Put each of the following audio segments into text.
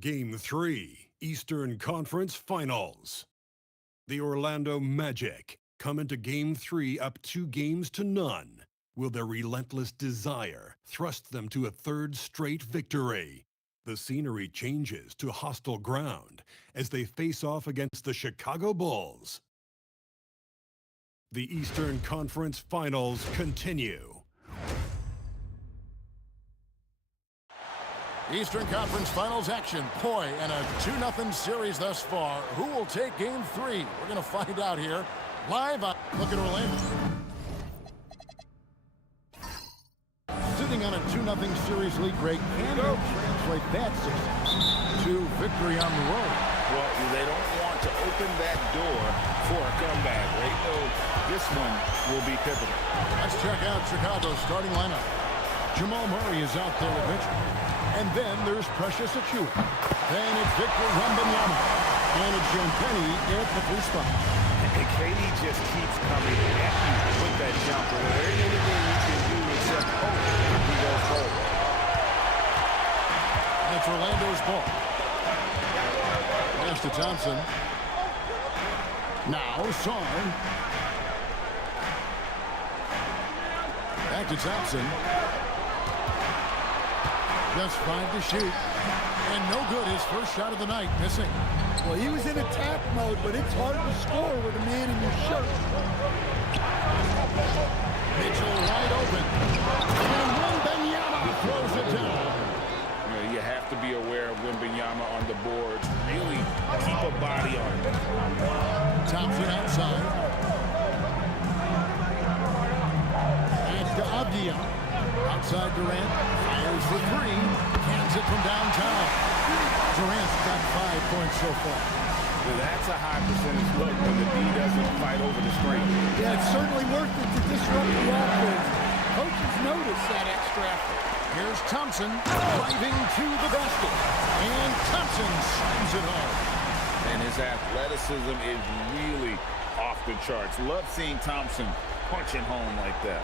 Game 3, Eastern Conference Finals. The Orlando Magic come into Game 3 up 2-0. Will their relentless desire thrust them to a third straight victory? The scenery changes to hostile ground as they face off against the Chicago Bulls. The Eastern Conference Finals continue. Eastern Conference Finals action. Boy, and a 2-0 series thus far. Who will take Game 3? We're going to find out here. Live on Look at Orlando. Sitting on a 2-0 series lead, Greg, can translate that success to victory on the road. Well, they don't want to open that door for a comeback. They know this one will be pivotal. Let's check out Chicago's starting lineup. Jamal Murray is out there with Mitchell. And then there's Precious Achiuwa. Then it's Victor Wembanyama. And it's Champagnie at the 3 spot. And KD just keeps coming at you with that jumper. There ain't anything you can do except hope he goes forward. And it's Orlando's ball. Pass to Thompson. Now Sarn. Back to Thompson. Just 5 to shoot. And no good. His first shot of the night, missing. Well, he was in attack mode, but it's hard to score with a man in your shirt. Mitchell wide open. And Wembanyama throws it down. You have to be aware of Wembanyama on the board. Really keep a body on him. Thompson outside. And to Avdia. Outside Durant. Fires for 3. Cans it from downtown. Durant's got 5 points so far. Well, that's a high percentage look when the D doesn't fight over the screen. Yeah, it's certainly worth it to disrupt the offense. Coaches notice that extra effort. Here's Thompson driving to the basket. And Thompson slams it home. And his athleticism is really off the charts. Love seeing Thompson punching home like that.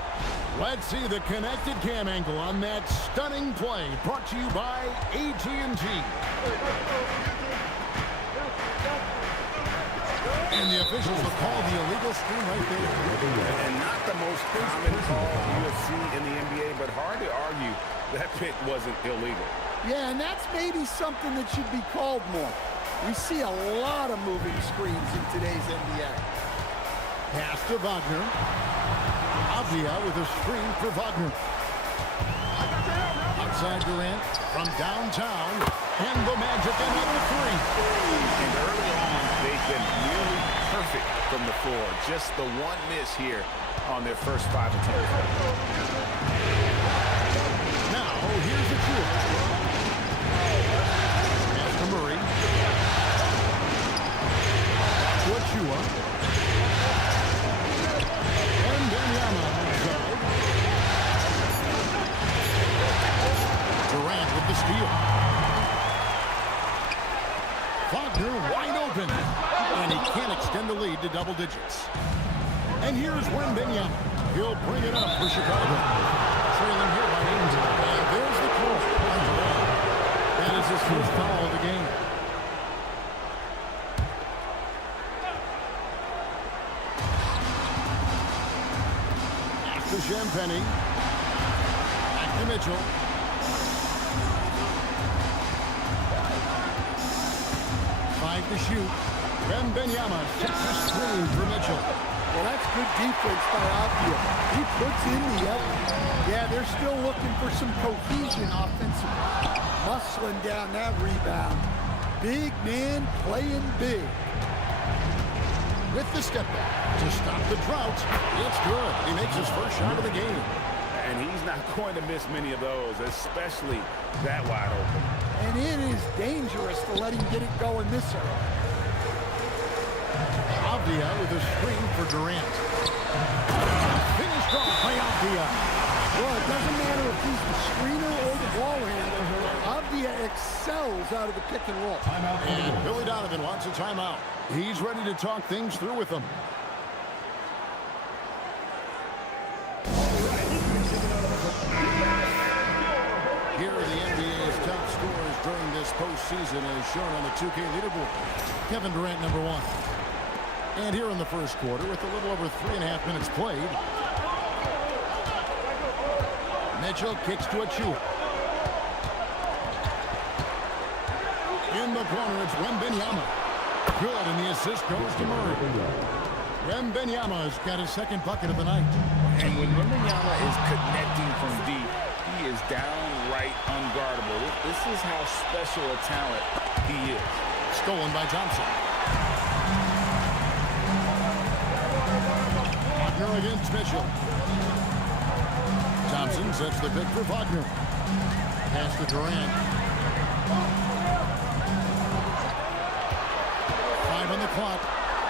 Let's see the connected cam angle on that stunning play. Brought to you by AT&T. And the officials will call the illegal screen right there. And not the most common call you have seen in the NBA, but hard to argue that pick wasn't illegal. Yeah, and that's maybe something that should be called more. We see a lot of moving screens in today's NBA. Pass to Wagner. Avdia with a screen for Wagner. Outside Durant from downtown. And the Magic another 3. And early on, they've been nearly perfect from the floor. Just the one miss here on their first 5 attempts. Now, here's Achiuwa. Pass to Murray. To Achiuwa. Durant with the steal. Wagner wide open. And he can't extend the lead to double digits. And here's Wembanyama. He'll bring it up for Chicago. Trailing here by 8. And there's the call. That is his first foul of the game. To Champagnie. Back to Mitchell. 5 to shoot. Wembanyama sets the screen for Mitchell. Well, that's good defense by Avdia. He puts in the effort. Yeah, they're still looking for some cohesion offensively. Muscling down that rebound. Big man playing big. With the step back to stop the drought. It's good. He makes his first shot of the game. And he's not going to miss many of those, especially that wide open. And it is dangerous to let him get it going this early. Avdia with a screen for Durant. Finished off by Avdia. Well, it doesn't matter if he's the screener or the ball handler. Avdia excels out of the pick and roll. And Billy Donovan wants a timeout. He's ready to talk things through with them. Here are the NBA's top scorers during this postseason as shown on the 2K leaderboard. Kevin Durant, number 1. And here in the first quarter, with a little over 3.5 minutes played, Mitchell kicks to Achua. In the corner, it's Wembanyama. Good, and the assist goes to Murray. Wembanyama's got his second bucket of the night. And when Wembanyama is connecting from deep, he is downright unguardable. This is how special a talent he is. Stolen by Thompson. Wagner against Mitchell. Thompson sets the pick for Wagner. Pass to Durant. 5 on the clock.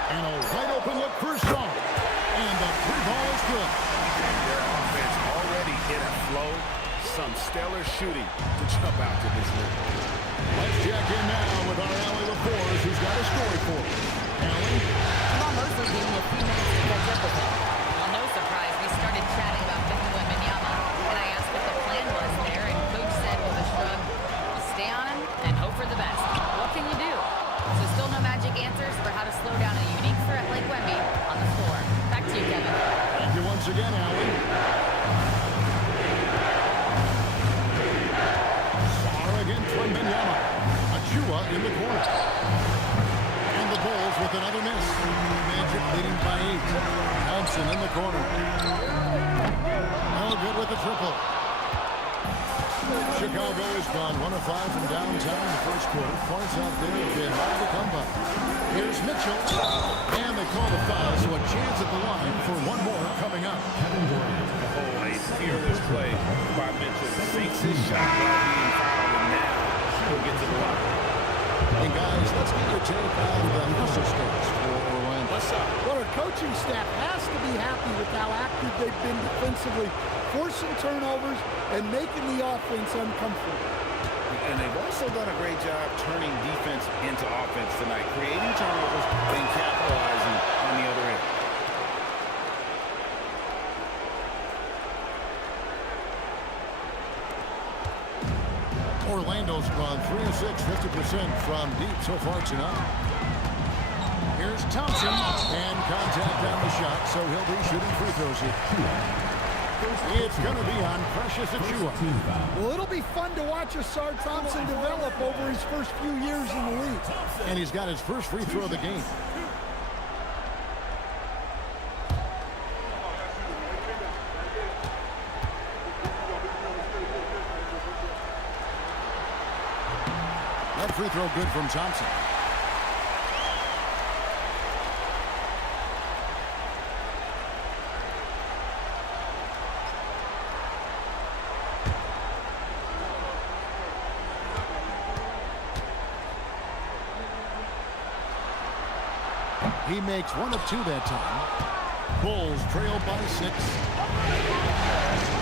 And a wide open look for Shaw. And the three ball is good. And their offense already in a flow. Some stellar shooting to jump out to this league. Let's check in now with our Allie LaForce, who's got a story for us. Allie? Jamal Mosley gave me a few minutes to catch up with him. Well, no surprise, we started chatting about Victor Wembanyama, and I asked what the plan was there, and Coach said with a shrug, stay on him and hope for the best. What can you do? So still no magic answers for how to slow down a unique threat like Wemby on the floor. Back to you, Kevin. Thank you once again, Allie. Sarr against Wembanyama. Achua in the corner. And the Bulls with another miss. Magic leading by 8. Thompson in the corner. No good with the triple. Chicago has gone 1 of 5 from downtown in the first quarter. Points out there have been hard to come by. Here's Mitchell. And they call the foul, so a chance at the line for one more coming up. Oh, a fearless play by Mitchell. Sinks his shot while being fouled, and now he'll get to the line. Hey, guys, let's get your take on the hustle stats for Orlando. What's up? Well, our coaching staff has to be happy with how active they've been defensively, forcing turnovers and making the offense uncomfortable. And they've also done a great job turning defense into offense tonight, creating turnovers and capitalizing on the other end. Orlando's gone 3 of 6, 50% from deep so far tonight. Here's Thompson, and contact on the shot, so he'll be shooting free throws here. It's going to be on Precious Achua. Well, it'll be fun to watch Asar Thompson develop over his first few years in the league. And he's got his first free throw of the game. That free throw good from Thompson. He makes 1 of 2 that time. Bulls trail by 6.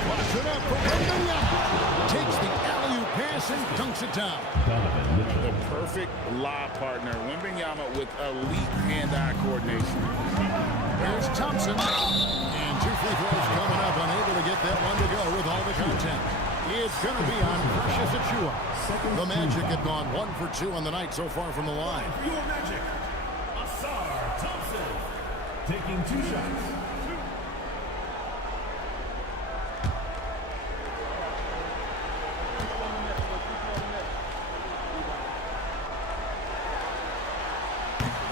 Puts it up for Wembanyama. Takes the alley-oop pass and dunks it down. The perfect lob partner. Wembanyama with elite hand-eye coordination. There's Thompson. And 2 free throws coming up. Unable to get that one to go with all the contact. It's going to be on Precious Achua. The Magic have gone 1 for 2 on the night so far from the line. For your Magic, Asar Thompson, taking 2 shots.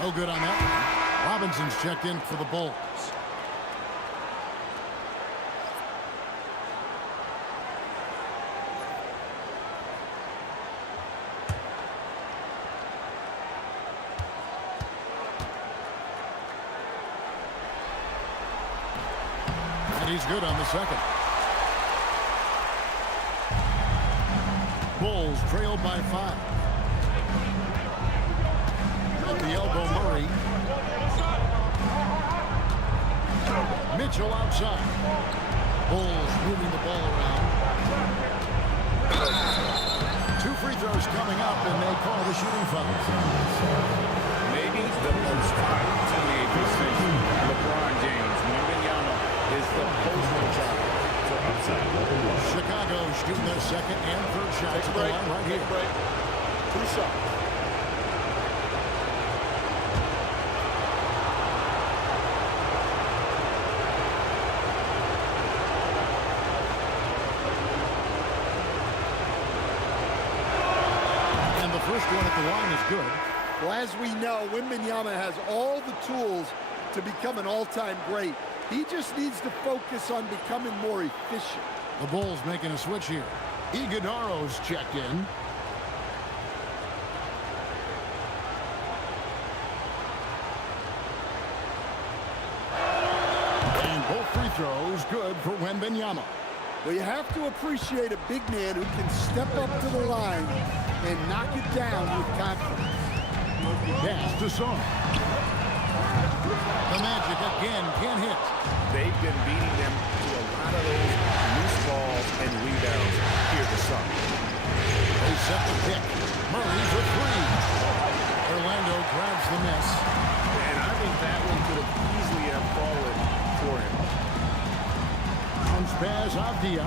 No good on that one. Robinson's checked in for the Bulls. And he's good on the second. Bulls trailed by 5. At the elbow, Murray. Mitchell outside. Bulls moving the ball around. 2 free throws coming up, and they call the shooting foul. Maybe the most highly teenager since LeBron James. Wembanyama is the poster child for upside. Chicago shooting their second and third shots at the line right here. Too sharp. And the first one at the line is good. Well, as we know, Wembanyama has all the tools to become an all-time great. He just needs to focus on becoming more efficient. The Bulls making a switch here. Iguodaro's checked in. And both free throws good for Wembanyama. Well, you have to appreciate a big man who can step up to the line and knock it down with confidence. Pass to Song. The Magic again can't hit. They've been beating them to a lot of those loose balls and rebounds. Here's the Sun. They set the pick. Murray for three. Orlando grabs the miss. And I think that one could have easily have fallen for him. Bounce pass, Avdia.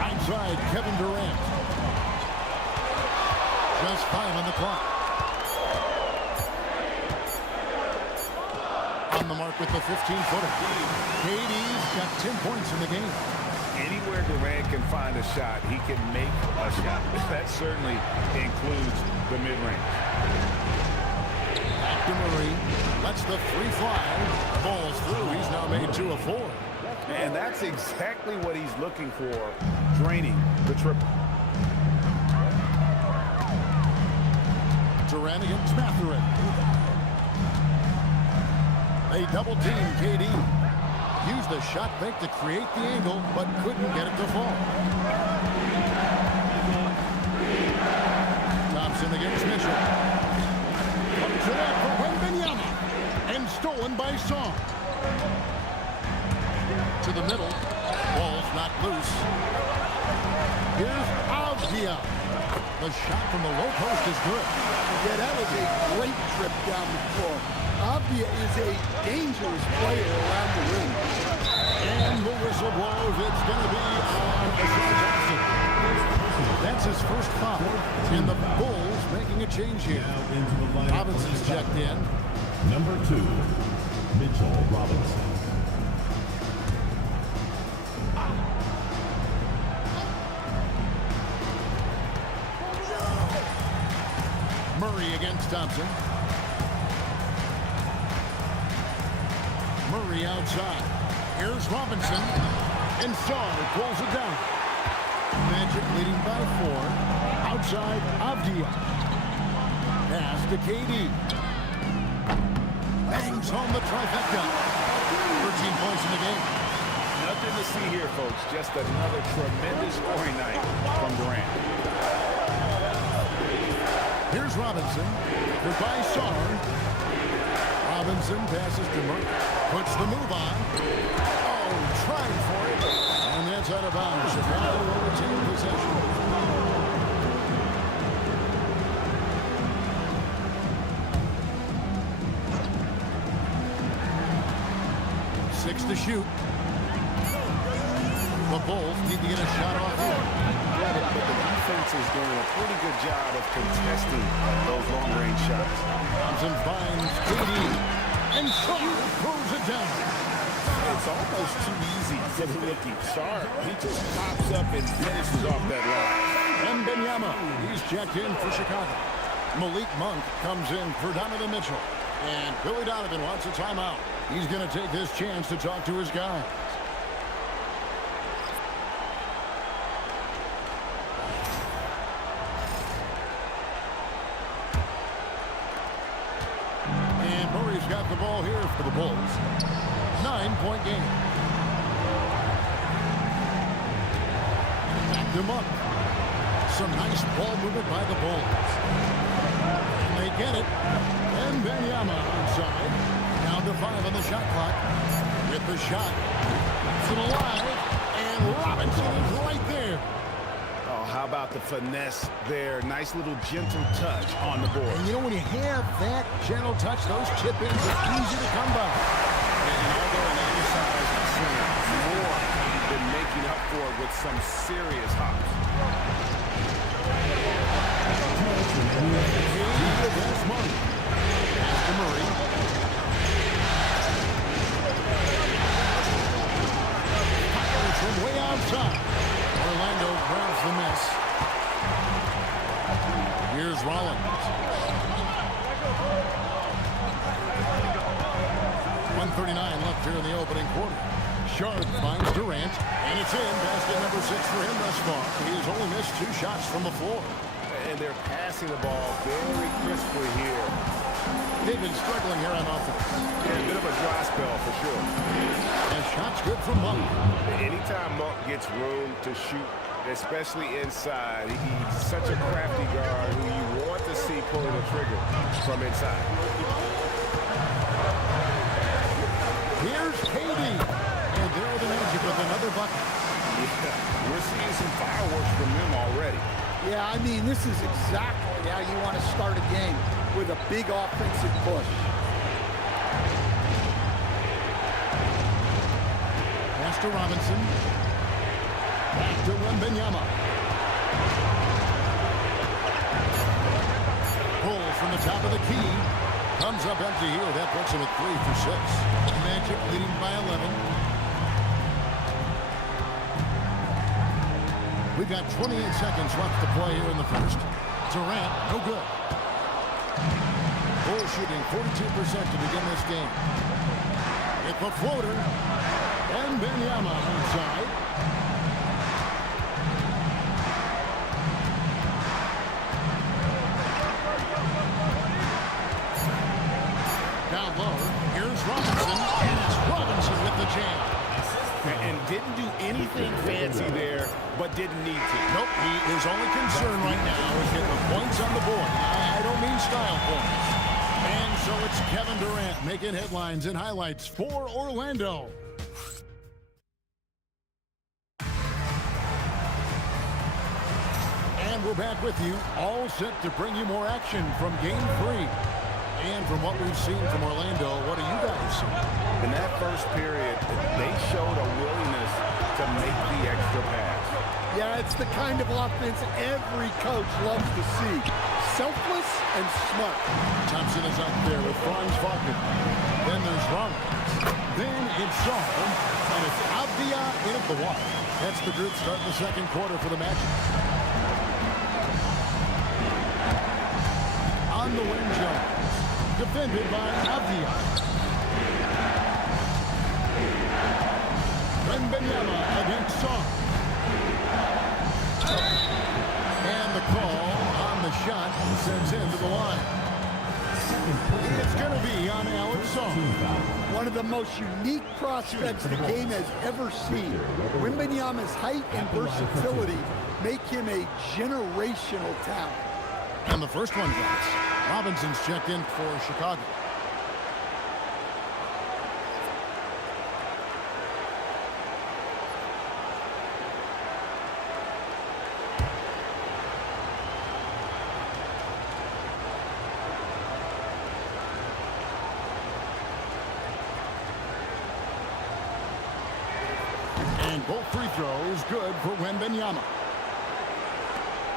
Right side, Kevin Durant. Just 5 on the clock. On the mark with the 15-footer. KD's got 10 points in the game. Anywhere Durant can find a shot, he can make a shot. That certainly includes the mid-range. Back to Murray. Lets the three fly. Falls through. He's now made 2 of 4. And that's exactly what he's looking for, draining the triple. Durant against Mathurin. They double team KD. Used the shot fake to create the angle, but couldn't get it to fall. Thompson against Mitchell. Puts it up for Wembanyama. And stolen by Song. To the middle. Ball's not loose. Here's Avdia. The shot from the low post is good. Yeah, that was a great trip down the floor. Avdia is a dangerous player around the rim. And the whistle blows. It's going to be on Asar Thompson. That's his first foul. And the Bulls making a change here. Now into the lineup. Robinson's checked in. Number 2, Mitchell Robinson. Murray against Thompson. Murray outside. Here's Robinson. And Song pulls it down. Magic leading by 4. Outside, Avdia. Pass to KD. Bangs home the trifecta. 13 points in the game. Nothing to see here, folks. Just another tremendous scoring night from Durant. Here's Robinson. Goodbye, Song. Robinson passes to Murray. Puts the move on. Oh, trying for it. And that's out of bounds. Chicago will retain possession. Six to shoot. The Bulls need to get a shot off here. But the defense is doing a pretty good job of contesting those long-range shots. Thompson finds KD. And Song throws it down. It's almost too easy for the rookie. Sharp, he just pops up and finishes off that line. Wembanyama, he's checked in for Chicago. Malik Monk comes in for Donovan Mitchell. And Billy Donovan wants a timeout. He's going to take this chance to talk to his guys. And Murray's got the ball here for the Bulls. 9-point game. Back to Monk. Some nice ball movement by the Bulls. And they get it. And Wembanyama inside. Down to 5 on the shot clock. With the shot. It's alive. And Robinson is right there. Oh, how about the finesse there? Nice little gentle touch on the board. And you know, when you have that gentle touch, those chip-ins are easy to come by. And although an undersized center, more than making up for it with some serious hops. here in the opening quarter. Sharp finds Durant, and it's in. Basket number 6 for him thus far. He's only missed 2 shots from the floor. And they're passing the ball very crisply here. They've been struggling here on offense. Yeah, a bit of a dry spell for sure. And shot's good from Monk. Anytime Monk gets room to shoot, especially inside, he's such a crafty guard who you want to see pulling the trigger from inside. Here's KD. And there are the Magic with another bucket. Yeah, we're seeing some fireworks from them already. Yeah, I mean, this is exactly how you want to start a game, with a big offensive push. Pass to Robinson. Back to Wembanyama. Pulls from the top of the key. Comes up empty here. That puts him at 3 for 6. Magic leading by 11. We've got 28 seconds left to play here in the first. Durant, no good. Bull shooting 42% to begin this game. Hit the floater. And Wembanyama inside. Down low. Here's Robinson. And it's Robinson with the jam. And didn't do anything fancy there, but didn't need to. Nope, his only concern right now is getting the points on the board. I don't mean style points. And so it's Kevin Durant making headlines and highlights for Orlando. And we're back with you, all set to bring you more action from Game 3. And from what we've seen from Orlando, what do you guys see? In that first period, they showed a willingness to make the extra pass. Yeah, it's the kind of offense every coach loves to see. Selfless and smart. Thompson is up there with Franz Wagner. Then there's Rollins. Then it's Shaw. And it's Avdia in at the wall. That's the group starting the second quarter for the Magic. On the wing, Jones. Defended by Avdia. Wembanyama against Shaw. And the call on the shot sends him to the line. It's going to be on Alex Shaw. One of the most unique prospects the game has ever seen. Wembanyama's height and versatility make him a generational talent. And the first one drops. Robinson's checked in for Chicago. And both free throws good for Wembanyama.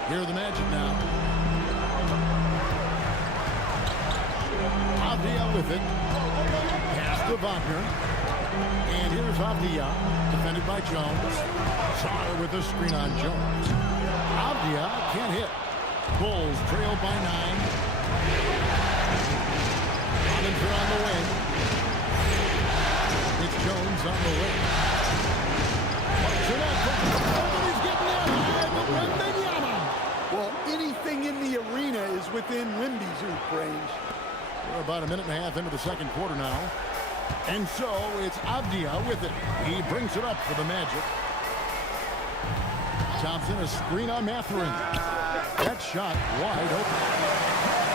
Here are the Magic now. Avdia with it. Pass to Wagner. And here's Avdia, defended by Jones. Sar with a screen on Jones. Avdia can't hit. Bulls trailed by 9. Robinson on the wing. It's Jones on the wing. Nobody's getting out high, but Wembanyama. Well, anything in the arena is within Wemby's hoop range. We're about a minute and a half into the second quarter now. And so it's Avdia with it. He brings it up for the Magic. Thompson, a screen on Mathurin. That shot wide open.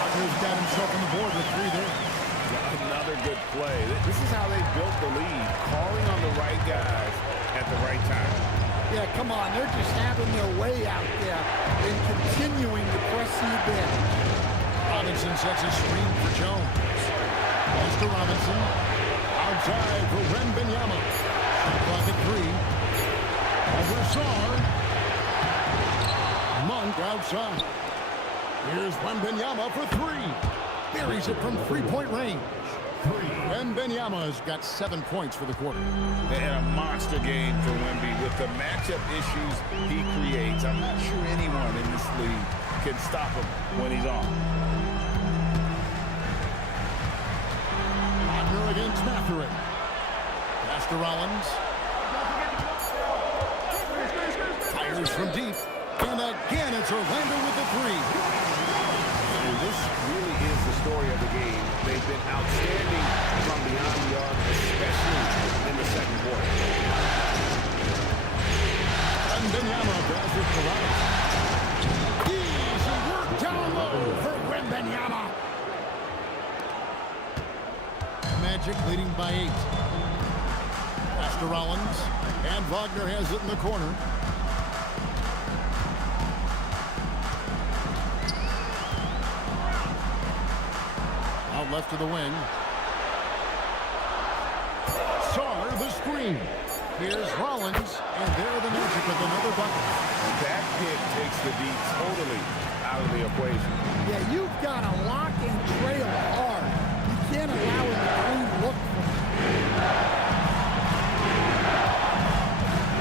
Wagner's got himself on the board with 3 there. Another good play. This is how they built the lead, calling on the right guys at the right time. Yeah, come on. They're just having their way out there and continuing to press the advantage. Robinson sets a screen for Jones. Pass to Robinson. Outside for Wembanyama. Shot clock at 3. Over Sar. Monk outside. Here's Wembanyama for 3. Buries it from 3-point range. Wembanyama's got 7 points for the quarter. And a monster game for Wemby with the matchup issues he creates. I'm not sure anyone in this league can stop him when he's on. Wagner against Mathurin. to Rollins. Fires from deep. And again, it's Orlando with the three. And this really is the story of the game. They've been outstanding from beyond the arc, especially in the second quarter. And Benyama grabs it to Rollins. Easy work down low for Wembanyama. Magic leading by 8. Pass to Rollins. And Wagner has it in the corner. Out left to the wing. Sarr the screen. Here's Rollins, and there the Magic with another bucket. That hit takes the D totally out of the equation. Yeah, you've got to lock and trail hard. You can't allow it to clean look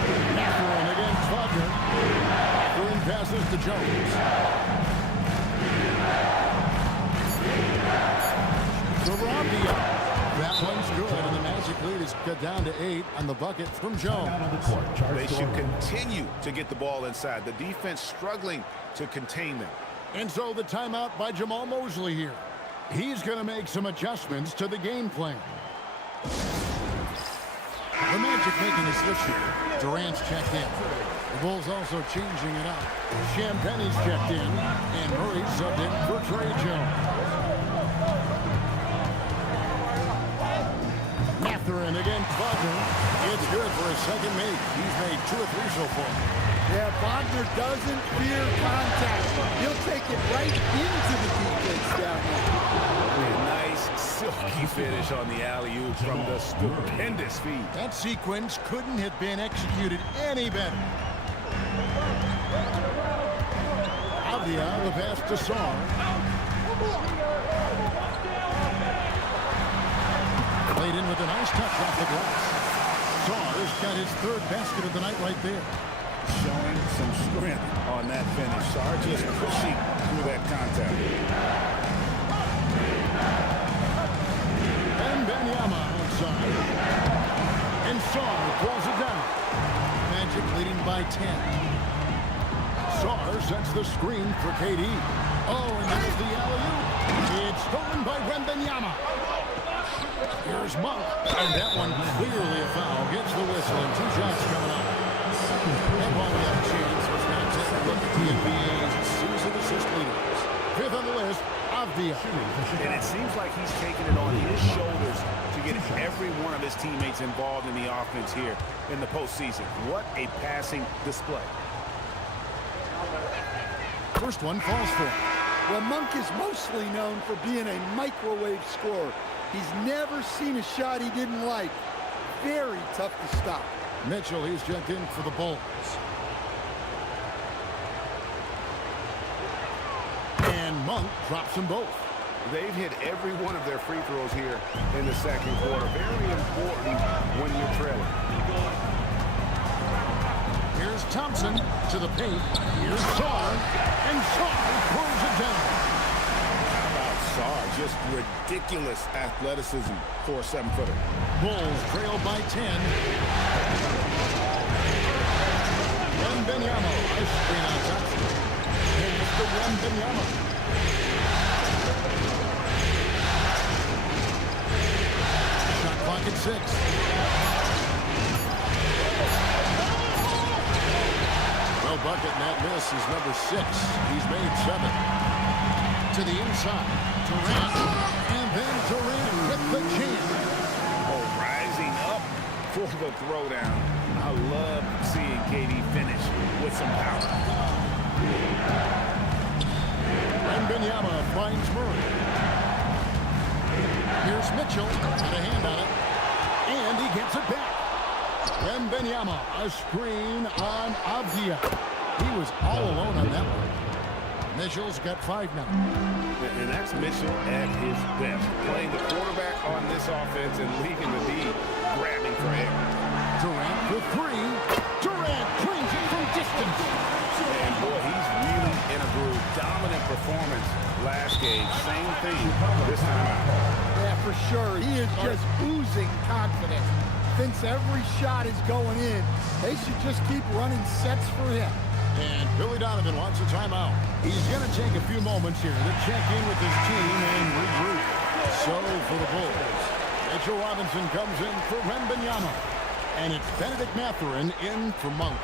for Mathurin against Wagner. Mathurin passes to Jones. To Rabia. That one's good, and the Magic lead is cut down to 8 on the bucket from Jones. They should continue to get the ball inside. The defense struggling to contain them. And so the timeout by Jamal Mosley here. He's going to make some adjustments to the game plan. The Magic making a switch here. Durant's checked in. The Bulls also changing it up. Champagne's checked in, and Murray subbed in for Trey Jones. Mathurin against Wagner. It's good for his second make. He's made 2 or 3 so far. Yeah, Wagner doesn't fear contact. He'll take it right into the defense down there. Nice silky finish on the alley-oop from the stupendous feed. That sequence couldn't have been executed any better. Avdia, the pass to Sarr. Played in with a nice touch off the glass. Sarr's got his 3rd basket of the night right there. Showing some strength on that finish. Sarr just pushing through that contact. And Benyama outside. And Sarr throws it down. Magic leading by 10. Sarr sets the screen for KD. Oh, and there's the alley-oop. It's stolen by Wembanyama. Here's Monk. And that one clearly a foul. Gets the whistle, and 2 shots coming up. And while we have a chance, let's now take a look at the NBA's season assist leaders. 5th on the list, Avdia. And it seems like he's taking it on his shoulders to get every one of his teammates involved in the offense here in the postseason. What a passing display. First one falls for him. Well, Monk is mostly known for being a microwave scorer. He's never seen a shot he didn't like. Very tough to stop. Mitchell, he's checked in for the Bulls. And Monk drops them both. They've hit every one of their free throws here in the second quarter. Very important when you're trailing. Here's Thompson to the paint. Here's Sarr. And Sarr pulls it down. Sarr, just ridiculous athleticism for a 7-footer. Bulls trail by 10. And Wembanyama, a screen on Thompson. And it's the Wembanyama. Shot clock at 6. Well, bucket, and that miss is number 6. He's made 7. To the inside. Durant. And then Durant with the jam. Oh, rising up for the throwdown. I love seeing KD finish with some power. And Wembanyama finds Murray. Here's Mitchell. Got a hand on it. And he gets it back. Wembanyama, a screen on Avdia. He was all alone on that one. Mitchell's got 5 now. And that's Mitchell at his best. Playing the quarterback on this offense and leaving the D grabbing for air. Durant for 3. Durant cleans it from distance. And boy, he's really in a groove. Dominant performance last game. Same thing this time out. Yeah, for sure. He is just oozing confidence. thinks every shot is going in. They should just keep running sets for him. And Billy Donovan wants a timeout. He's going to take a few moments here to check in with his team and regroup. So for the Bulls, Mitchell Robinson comes in for Wembanyama. And it's Benedict Mathurin in for Monk.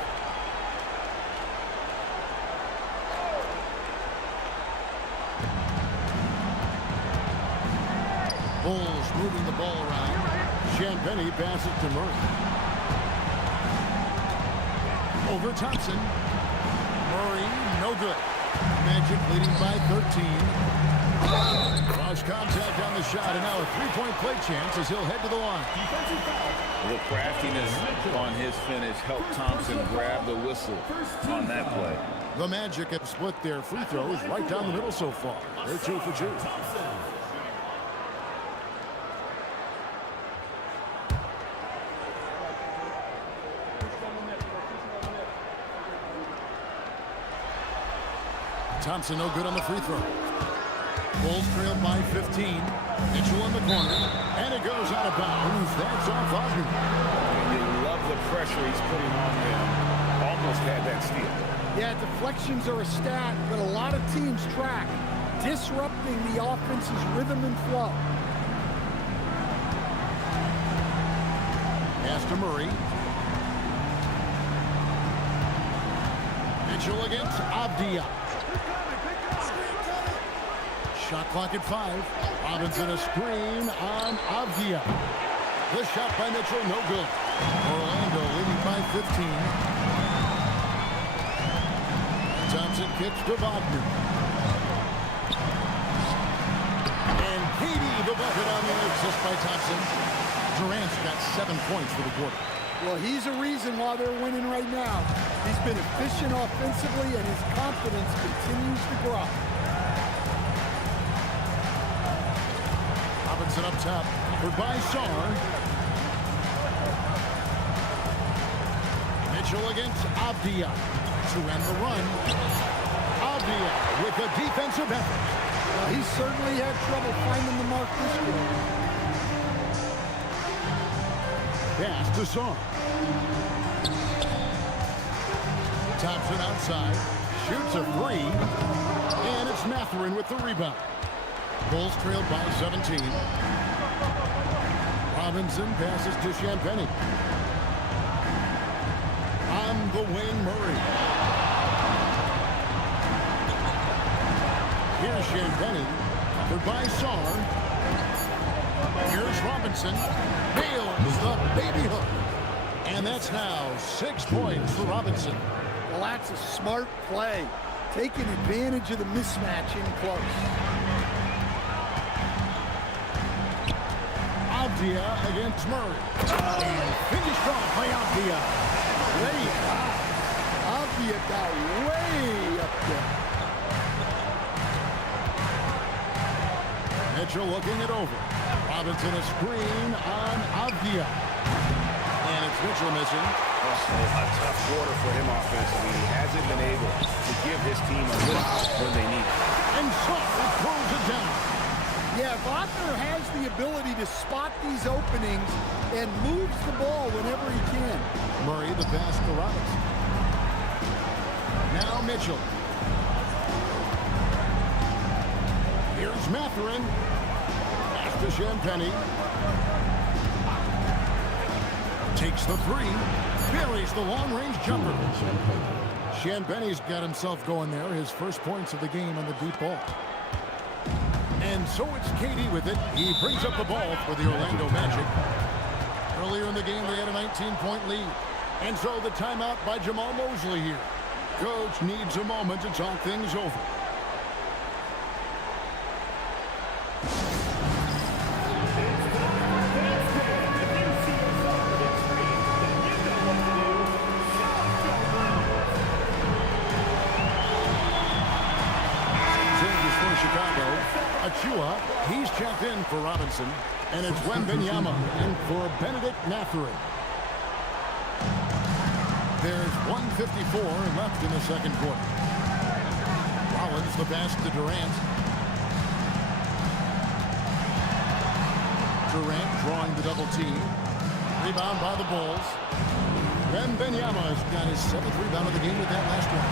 Bulls moving the ball around. Champagnie passes to Murray. Over Thompson. Murray, no good. Magic leading by 13. Cross contact on the shot, and now a three-point play chance as he'll head to the line. The craftiness on his finish helped Thompson grab the whistle on that play. The Magic have split their free throws right down the middle so far. They're 2 for 2. Thompson no good on the free throw. Bulls trail by 15. Mitchell in the corner, and it goes out of bounds. That's off Wagner. You love the pressure he's putting on them. Almost had that steal. Yeah, deflections are a stat that a lot of teams track, disrupting the offense's rhythm and flow. Pass to Murray. Mitchell against Avdia. Shot clock at 5. Robinson a screen on Avdia. The shot by Mitchell, no good. Orlando leading by 15. Thompson kicks to Wagner. And Katie, the bucket on the assist by Thompson. Durant's got 7 points for the quarter. Well, he's a reason why they're winning right now. He's been efficient offensively, and his confidence continues to grow. Robinson up top, for by Sar. Mitchell against Avdia to end the run. Avdia with a defensive effort. Well, he certainly had trouble finding the mark this game. Pass to Sar. Thompson outside, shoots a 3, and it's Mathurin with the rebound. Bulls trailed by 17. Robinson passes to Champagnie. On the wing, Murray. Here's Champagnie. Covered by Sar. Here's Robinson. Nails the baby hook. And that's now 6 points for Robinson. Well, that's a smart play, taking advantage of the mismatch in close. Avdia against Murray. And finished off by Avdia. Way up. Avdia got way up there. Mitchell looking it over. Robinson a screen on Avdia. And it's Mitchell missing. A tough quarter for him offensively. He hasn't been able to give his team a lift when they need it. And Sar throws it down. Yeah, Wagner has the ability to spot these openings and moves the ball whenever he can. Murray the pass to Robinson. Now Mitchell. Here's Mathurin. Pass to Champagnie. Takes the 3. Buries the long-range jumper. Champagnie's got himself going there. His first points of the game on the deep ball. And so it's Katie with it. He brings up the ball for the Orlando Magic. Earlier in the game, they had a 19-point lead. And so the timeout by Jamal Mosley here. Coach needs a moment to talk things over. Achua, he's checked in for Robinson, and it's Wembanyama in for Benedict Mathurin. There's 1:54 left in the second quarter. Rollins the pass to Durant. Durant drawing the double team. Rebound by the Bulls. Wembanyama has got his 7th rebound of the game with that last one.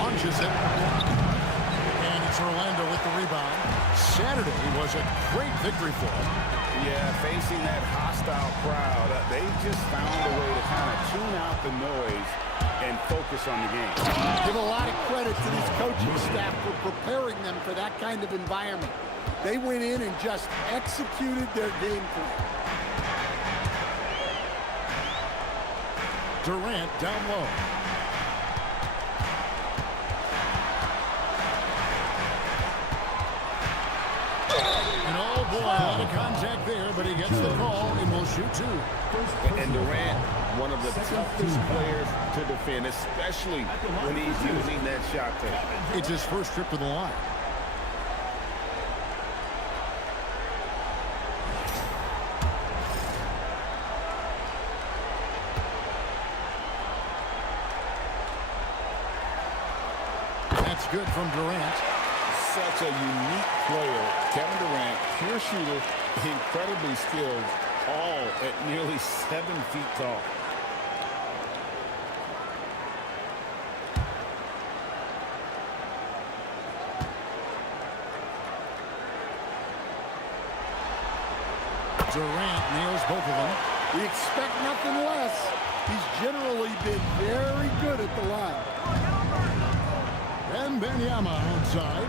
Launches it. And it's Orlando with the rebound. Saturday was a great victory for them. Yeah, facing that hostile crowd, they just found a way to kind of tune out the noise and focus on the game. Give a lot of credit to this coaching staff for preparing them for that kind of environment. They went in and just executed their game plan. Durant down low. And oh boy, a lot of contact there, but he gets the call and will shoot 2. And Durant, one of the toughest players to defend, especially when he's using that shot fake. It's his first trip to the line. That's good from Durant. Such a unique player. Kevin Durant, pure shooter, incredibly skilled, all at nearly 7 feet tall. Durant nails both of them. We expect nothing less. He's generally been very good at the line. Wembanyama outside.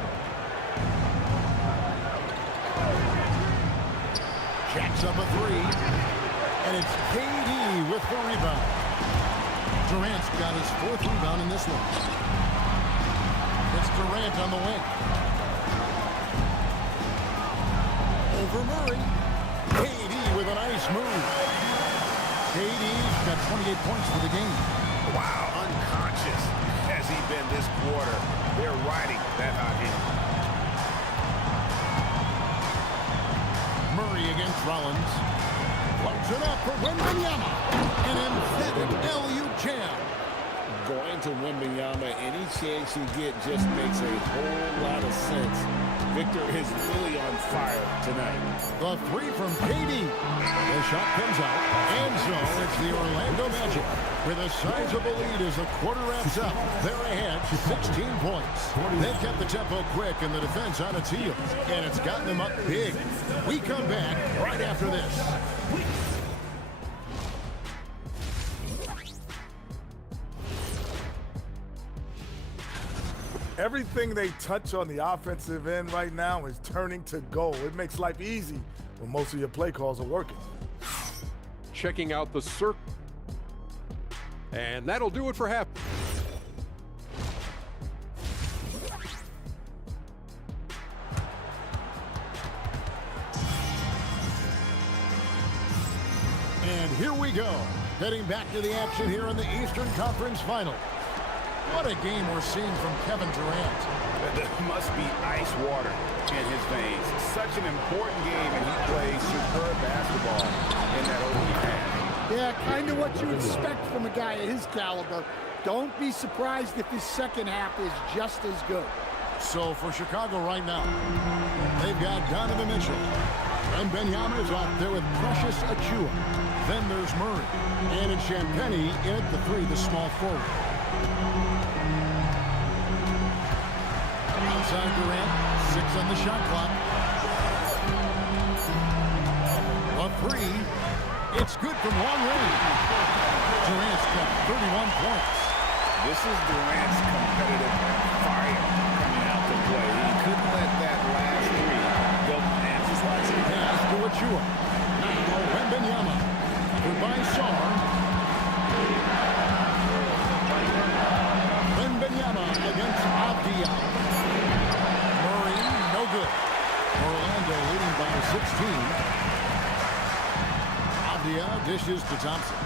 Jacks up a 3. And it's KD with the rebound. Durant's got his 4th rebound in this one. It's Durant on the wing. Over Murray. KD with a nice move. KD's got 28 points for the game. Wow, unconscious has he been this quarter. They're riding that hot hand. Murray against Rollins. Floats it up for Wembanyama. An emphatic LU jam. Going to Wembanyama, any chance you get just makes a whole lot of sense. Victor is really on fire tonight. The 3 from KD. The shot comes out. And so it's the Orlando Magic with a sizable lead as the quarter wraps up. They're ahead 16 points. They've kept the tempo quick and the defense on its heels. And it's gotten them up big. We come back right after this. Everything they touch on the offensive end right now is turning to goal. It makes life easy when most of your play calls are working. Checking out the circle. And that'll do it for half. And here we go. Heading back to the action here in the Eastern Conference Final. What a game we're seeing from Kevin Durant. There must be ice water in his veins. Such an important game, and he plays superb basketball in that opening half. Yeah, kind of what you expect from a guy of his caliber. Don't be surprised if his second half is just as good. So for Chicago right now, they've got Donovan Mitchell. And Wembanyama is out there with Precious Achiuwa. Then there's Murray. And it's Champagnie in at the 3, the small forward. Outside Durant, 6 on the shot clock. A 3. It's good from long range. Durant's got 31 points. This is Durant's competitive fire coming out to play. He couldn't let that last 3 go past his last Pass to Achiuwa. Now Wembanyama. Goodbye, Sarr. Wembanyama against Avdia. Murray, no good. Orlando leading by 16. Avdia dishes to Thompson.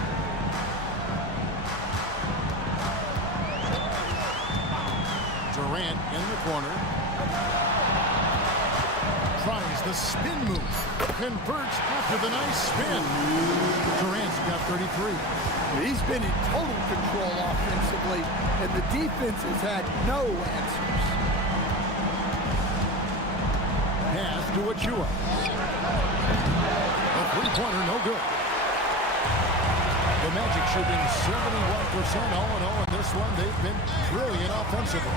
Durant in the corner. Tries the spin move. Converts after the nice spin. Durant's got 33. He's been in total control offensively, and the defense has had no answers. Pass to Achiuwa. A three-pointer, no good. The Magic shooting 71% all in all in this one. They've been brilliant offensively.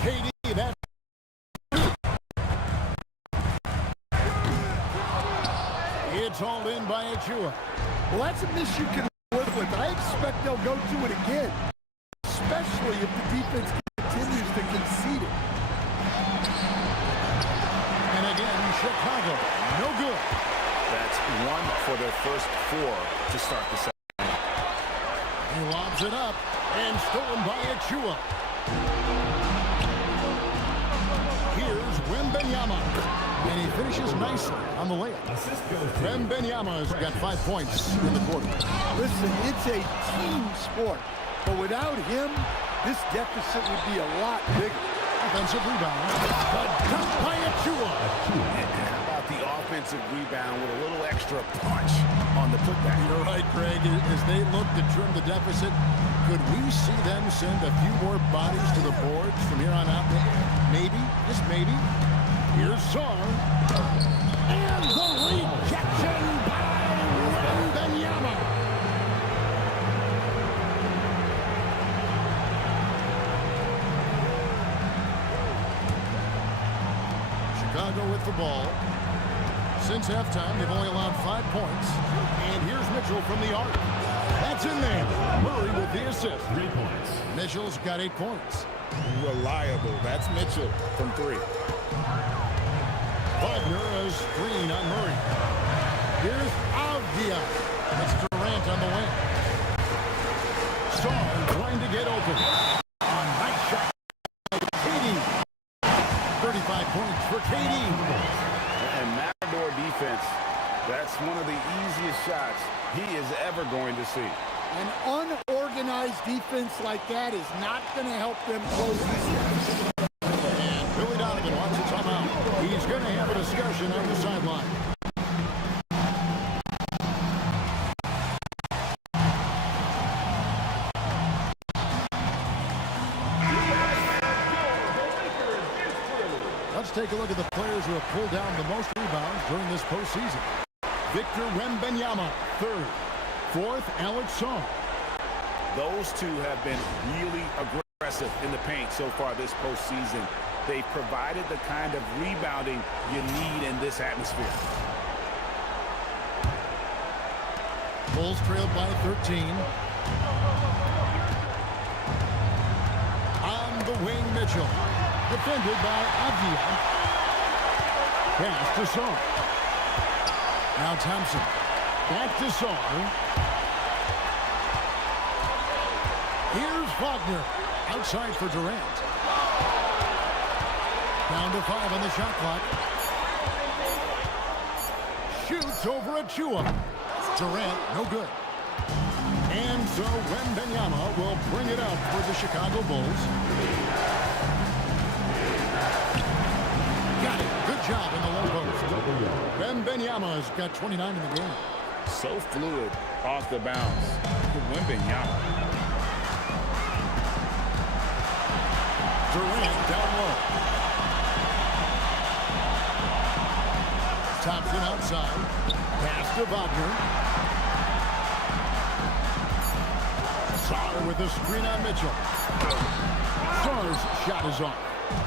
KD, that. It's hauled in by Achua. Well, that's a miss you can live with. I expect they'll go to it again, especially if the defense continues to concede it. And again, Chicago, no good. That's one for their first 4 to start the second. He lobs it up and stolen by Achua. Here's Wembanyama, and he finishes nicely on the layup. Wembanyama's got 5 points in the quarter. Listen, it's a team sport, but without him, this deficit would be a lot bigger. Offensive rebound. The dunk by Achua. How about the offensive rebound with a little extra punch on the putback? You're right, Greg. As they look to trim the deficit, could we see them send a few more bodies to the boards from here on out? Maybe, just maybe. Here's Sarr. And the rejection by Wembanyama. Chicago with the ball. Since halftime, they've only allowed 5 points. And here's Mitchell from the arc. That's in there. Murray with the assist. 3 points. Mitchell's got 8 points. Reliable. That's Mitchell from 3. Wagner a screen on Murray. Here's Avdia. It's Durant on the wing. Sarr trying to get open. Nice shot. KD. 35 points for KD. And Matador defense, that's one of the easiest shots he is ever going to see. An unorganized defense like that is not going to help them close this game. And Billy Donovan wants a timeout. He's going to have a discussion on the sideline. Let's take a look at the players who have pulled down the most rebounds during this postseason. Victor Wembanyama, 3rd. 4th, Alex Sarr. Those two have been really aggressive in the paint so far this postseason. They've provided the kind of rebounding you need in this atmosphere. Bulls trailed by 13. On the wing, Mitchell. Defended by Avdia. Pass to Sarr. Now Thompson. Back to Sarr. Here's Wagner. Outside for Durant. Down to 5 on the shot clock. Shoots over Achua. Durant, no good. And so Wembanyama will bring it up for the Chicago Bulls. Got it. Good job in the low post. Wembanyama's got 29 in the game. So fluid off the bounce. Wembanyama. Durant down low. Thompson outside. Pass to Wagner. Sarr with a screen on Mitchell. Sarr's shot is off.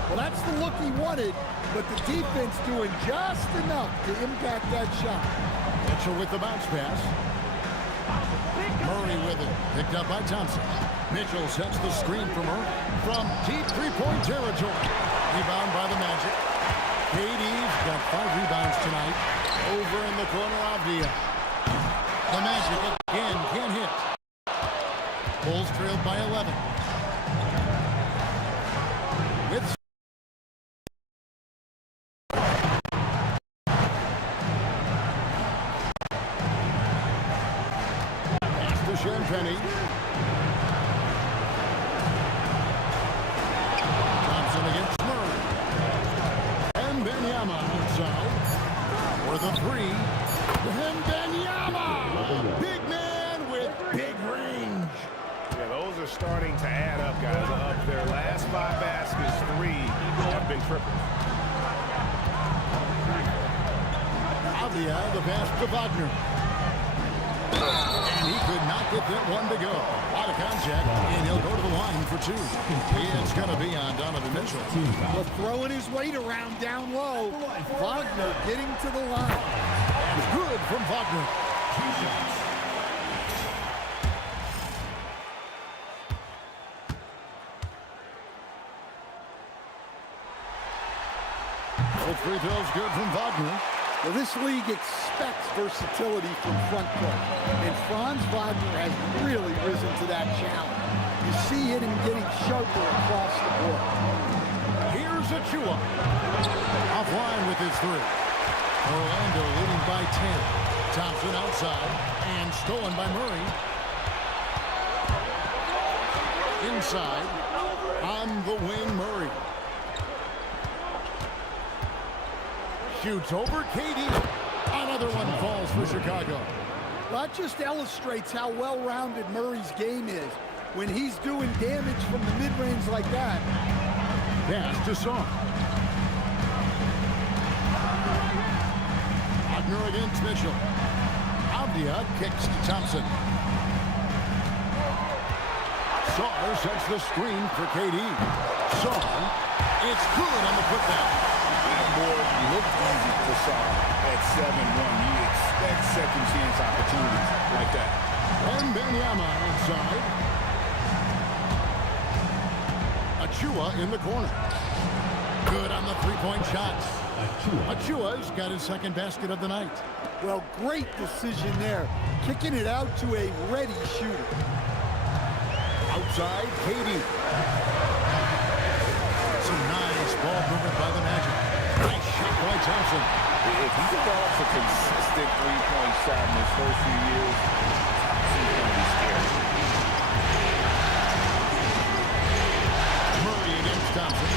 Well, that's the look he wanted, but the defense doing just enough to impact that shot. Mitchell with the bounce pass. Murray with it. Picked up by Thompson. Mitchell sets the screen for Murray. From deep three-point territory. Rebound by the Magic. KD's got 5 rebounds tonight. Over in the corner, Avdia. The Magic again can't hit. Bulls trailed by 11. With pass to Champagny. Thompson against Murray. Wembanyama outside for the 3. Wembanyama! Big man with big range. Yeah, those are starting to add up, guys. Of their last 5 baskets, 3 have been triple. Avdia, the pass to Wagner. And with it, 1 to go. A lot of contact, and he'll go to the line for 2. It's going to be on Donovan Mitchell. Well, throwing his weight around down low. Wagner getting to the line. And good from Wagner. Both free throws good from Wagner. Well, this league expects versatility from front court, and Franz Wagner has really risen to that challenge. You see him getting sharper across the board. Here's Achua. Offline with his 3. Orlando leading by 10. Thompson outside, and stolen by Murray. Inside, on the wing, Murray. Shoots over KD. Another one falls for Chicago. That just illustrates how well-rounded Murray's game is. When he's doing damage from the mid-range like that. Pass to Song. Wagner against Mitchell. Avdia kicks to Thompson. Saar sets the screen for KD. Saar, it's good on the putdown. Board looked easy for Saar at 7-1. You expect second chance opportunities like that. And Benyama inside. Achua in the corner. Good on the three-point shots. Achua's got his second basket of the night. Well, great decision there. Kicking it out to a ready shooter. Outside, KD. Some nice ball movement by the Magic. Nice shot by Thompson. If he develops a consistent three-point shot in his first few years, he's going to be scary. Murray against Thompson.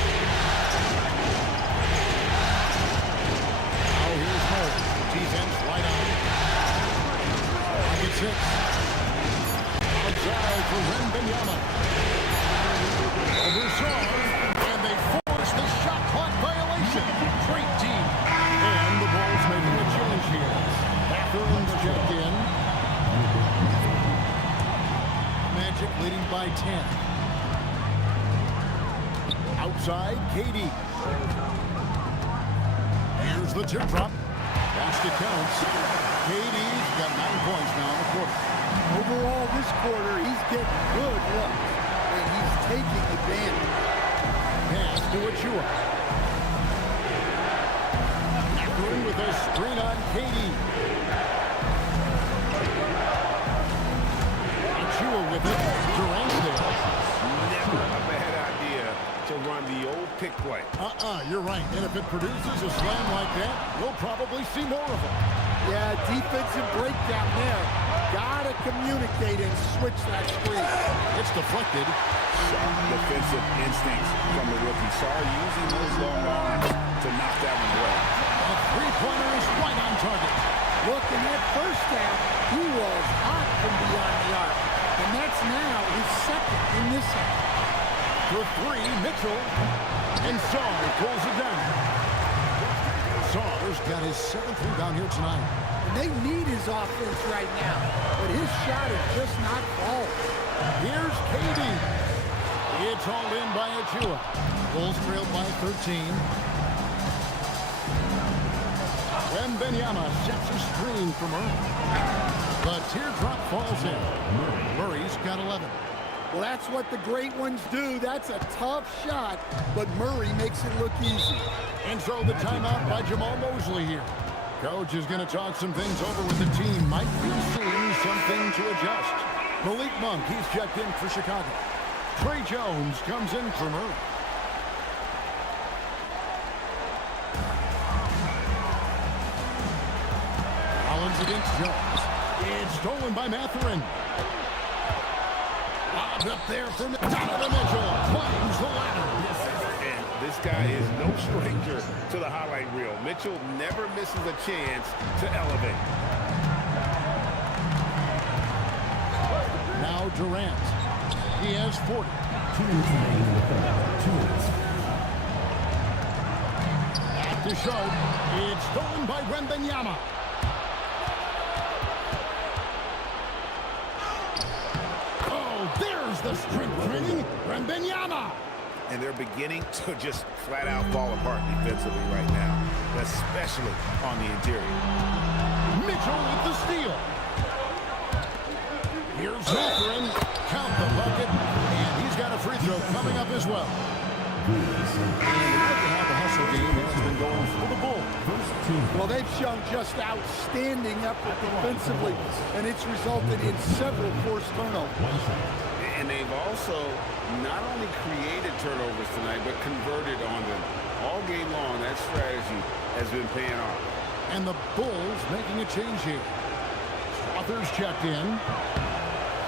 Now here's Murray. Defense right on. Pocket 6. Outside for Wembanyama. Over Saar, and they force the shot clock violation. Great team. And the Bulls making a change here. Bathrooms checked in. Magic leading by 10. Outside, KD. Here's the tip drop. Basket counts. KD's got 9 points now in the quarter. Overall, this quarter, he's getting good looks, and he's taking advantage. Pass to Achua. Macron with a screen on KD. Achua with it. Durant's there. Never a bad idea to run the old pick play. You're right. And if it produces a slam like that, we'll probably see more of them. Yeah, defensive breakdown there. Gotta communicate and switch that screen. It's deflected. Sharp defensive instincts from the rookie. Saar using those long arms to knock that one away. A three-pointer is right on target. Look, in that first half, he was hot from beyond the arc. And that's now his second in this half. For 3, Mitchell. And Saar pulls it down. Saar's got his 7th rebound here tonight. And they need his offense right now. But his shot is just not falling. Here's KD. It's hauled in by Achua. Bulls trailed by 13. Wembanyama sets a screen from Murray. The teardrop falls in. Murray's got 11. Well, that's what the great ones do. That's a tough shot, but Murray makes it look easy. And so the timeout by Jamal Mosley here. Coach is going to talk some things over with the team. Might be seeing something to adjust. Malik Monk, he's checked in for Chicago. Trey Jones comes in for Murray. Collins against Jones. It's stolen by Mathurin. Lobbed up there from Donovan Mitchell. Climbs the ladder. And this guy is no stranger to the highlight reel. Mitchell never misses a chance to elevate. Now Durant. He has 40. Back to Sharp. It's stolen by Wembanyama. Here's the strength training, Wembanyama. And they're beginning to just flat out fall apart defensively right now, especially on the interior. Mitchell with the steal. Here's Mathurin. Count the bucket. And he's got a free throw coming up as well. And look at how the hustle game has been going for the Bulls. Well, they've shown just outstanding effort defensively, and it's resulted in several forced turnovers. And they've also not only created turnovers tonight, but converted on them. All game long, that strategy has been paying off. And the Bulls making a change here. Authors checked in.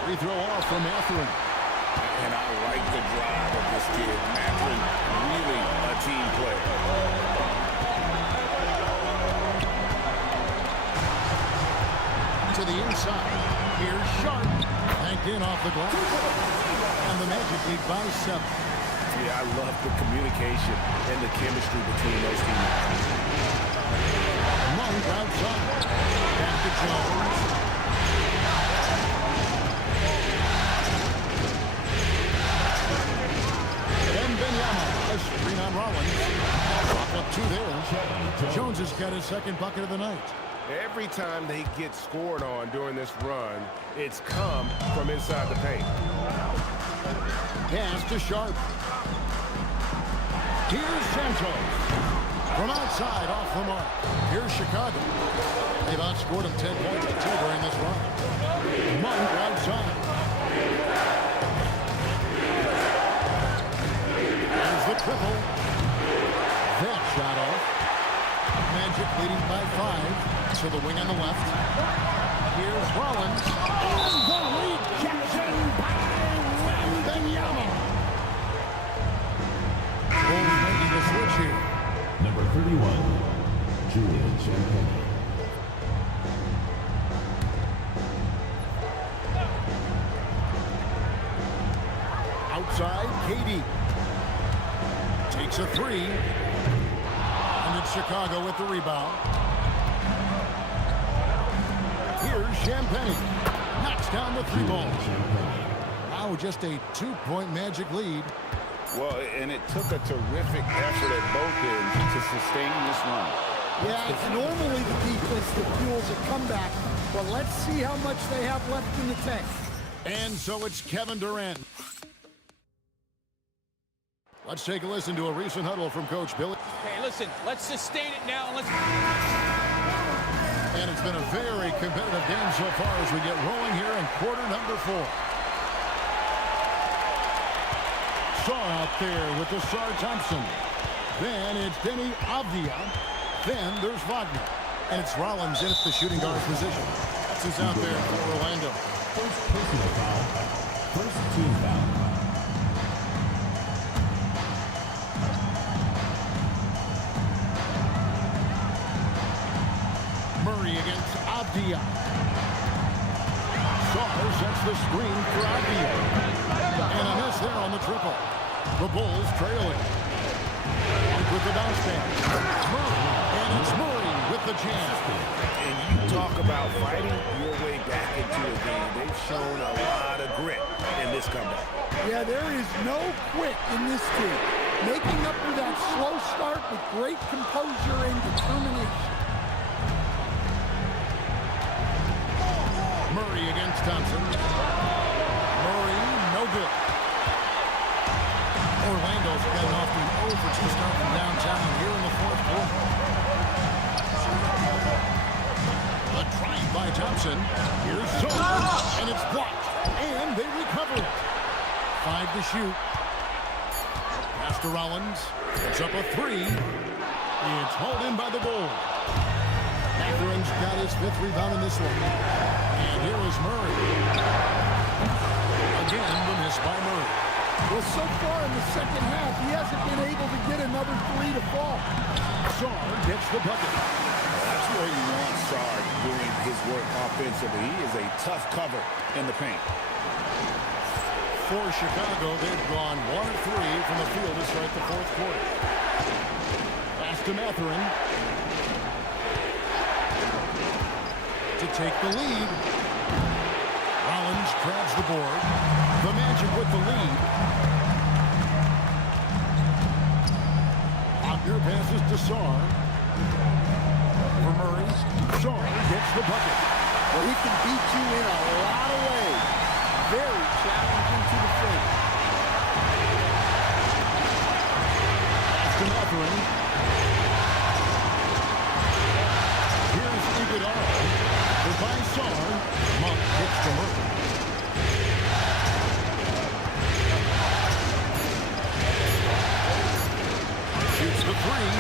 Free throw off from Mathurin. And I like the drive of this kid. Mathurin, really a team player. To the inside. Here's Sharp. Banked in off the glass. And the Magic lead by 7. Yeah, I love the communication and the chemistry between those teams. Monk outside. Back to Jones. Wembanyama, a screen on Rollins. Up 2 there. Jones has got his second bucket of the night. Every time they get scored on during this run, it's come from inside the paint. Pass to Sharp. Here's Santos. From outside, off the mark. Here's Chicago. They've outscored them 10 points to 2 during this run. Monk outside. There's the triple. That shot off. Magic leading by 5. To the wing on the left. Here's Rollins. And the rejection by Wembanyama. Bulls making a switch here. Number 31, Julian Champagnie. Outside, KD. Takes a 3. And it's Chicago with the rebound. Here's Champagnie. Knocks down the 3 ball. Now just a 2-point Magic lead. Well, and it took a terrific effort at both ends to sustain this run. Yeah, it's normally the defense that fuels a comeback, but let's see how much they have left in the tank. And so it's Kevin Durant. Let's take a listen to a recent huddle from Coach Billy. Okay, listen, let's sustain it now. And it's been a very competitive game so far as we get rolling here in quarter number 4. Saw out there with the Sar Thompson. Then it's Denny Avdia. Then there's Wagner. And it's Rollins in at the shooting guard position. That's who's out there for Orlando. First personal foul. First team foul. Murray against Avdia. Saar sets the screen for Avdia. And a miss there on the triple. The Bulls trailing. With the bounce pass. Murray. And it's Murray with the jam. And you talk about fighting your way back into a game. They've shown a lot of grit in this comeback. Yeah, there is no quit in this team. Making up for that slow start with great composure and determination. Murray against Thompson. Murray, no good. Orlando's gotten off to an 0-for-2 start from downtown here in the 4th quarter. A drive by Thompson. Here's Zone, and it's blocked. And they recover it. 5 to shoot. Pass to Rollins. It's up a 3. It's hauled in by the Bulls. Mathurin's got his 5th rebound in this one. And here is Murray. Again, the miss by Murray. Well, so far in the second half, he hasn't been able to get another 3 to fall. Saar gets the bucket. That's where you want Saar doing his work offensively. He is a tough cover in the paint. For Chicago, they've gone 1 of 3 from the field to start the 4th quarter. Pass to Mathurin. To take the lead. Rollins grabs the board. The Magic with the lead. Wagner passes to Saar. For Murray. Saar gets the bucket. Well, he can beat you in a lot of ways. Very challenging to defend. To Matherin. Here's Iguodala. Goodbye, Saar. Monk hits to Murray. Shoots the three.